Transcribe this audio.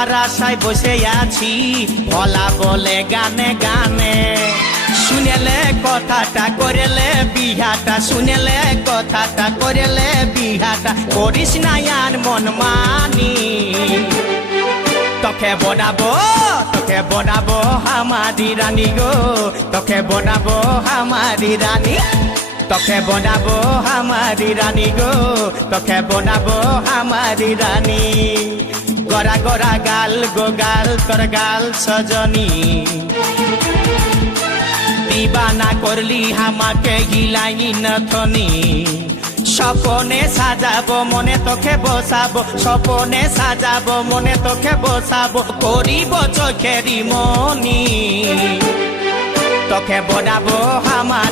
পাবার আশায় বসে আছি ভোলা বলে গানে গানে শুনেলে কথাটা করেলে বিহাটা শুনেলে কথাটা করেলে বিহাটা করিস না আর মন মানি তোকে বনাবো হামারি রানী গো তোকে বনাবো হামারি রানী তোকে বনাবো হামারি রানী গো তোকে বনাবো হামারি রানী গড়া গড়া গাল গো গাল তোর গাল সজনী দিবানা করলি আমাকে গিলাইনি নথনি স্বপনে সাজাবো মনে তোকে বসাবো স্বপনে সাজাবো মনে তোকে বসাবো করিব চোখেরি মনি তোকে বনাবো হামারি